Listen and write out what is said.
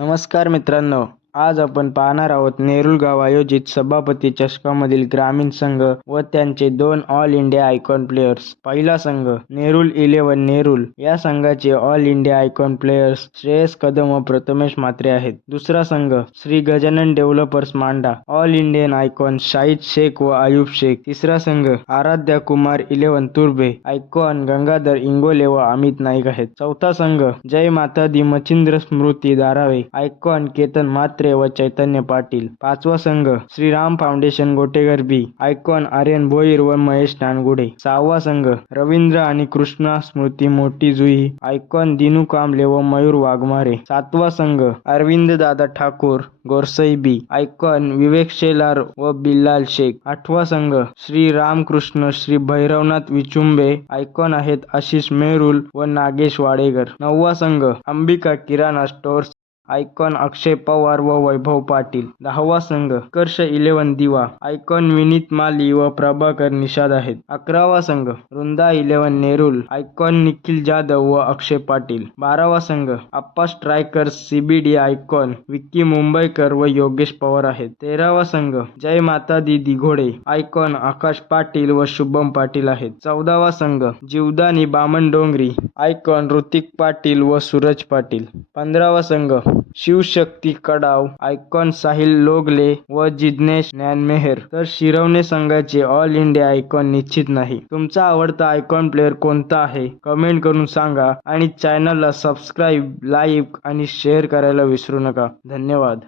नमस्कार मित्रांनो, आज आपण पाहणार आहोत नेरूळ गाव आयोजित सभापती चषकामधील ग्रामीण संघ व त्यांचे 2 ऑल इंडिया आयकॉन प्लेयर्स. पहिला संघ नेरूळ 11 नेरूळ. या संघाचे all India icon players Shreyas Kadam व प्रथमेश म्हात्रे आहेत. दुसरा संघ Shri Gajanan developers Manda. All Indian icon Shahid Shaikh व आयुब शेख. तिसरा संघ आराध्या कुमार 11 तुर्भे. आयकॉन गंगाधर इंगोले व अमित नाईक आहेत. चौथा संघ जय माता दी मच्छिंद्र स्मृती धारावे. आयकॉन केतन म्हात्रे व चैतन्य पाटील. पाचवा संघ Shriram foundation Goteghar B. Icon Aryan Bhoir व महेश नानगुडे. सहावा संघ रवींद्र आणि कृष्णा स्मृती मोठी जुई. आयकॉन दिनू कांबळे व मयूर वाघमारे. सातवा संघ अरविंद दादा ठाकूर गोरसई बी. आयकॉन विवेक शेलार व बिल्लाल शेख. आठवा संघ श्री रामकृष्ण श्री भैरवनाथ विचुंबे. आयकॉन आहेत आशिष मेहरुल व नागेश वाडेकर. नववा संघ अंबिका किराणा स्टोर्स. आयकॉन अक्षय पवार व वैभव पाटील. दहावा संघ उत्कर्ष 11 दिवा. आयकॉन विनीत माली व प्रभाकर निषाद आहेत. अकरावा संघ वृंदा 11 नेरूळ. आयकॉन निखिल जाधव व अक्षय पाटील. बारावा संघ आप्पा स्ट्रायकर्स सीबीडी. आयकॉन विक्की मुंबईकर व योगेश पवार आहेत. तेरावा संघ जय माता दी दिघोडे. आयकॉन आकाश पाटील व शुभम पाटील आहेत. चौदावा संघ जीवदानी बामण डोंगरी. आयकॉन ऋतिक पाटील व सूरज पाटील. 15वा संघ शिवशक्ती कडाव. आयकॉन साहिल लोगले व जिग्नेश ज्ञानमेहर. तर शिरवणे संघाचे ऑल इंडिया आयकॉन निश्चित नाही. तुमचा आवडता आयकॉन प्लेयर कोणता आहे कमेंट करून सांगा आणि चॅनलला सबस्क्राईब, लाईक आणि शेअर करायला विसरू नका. धन्यवाद.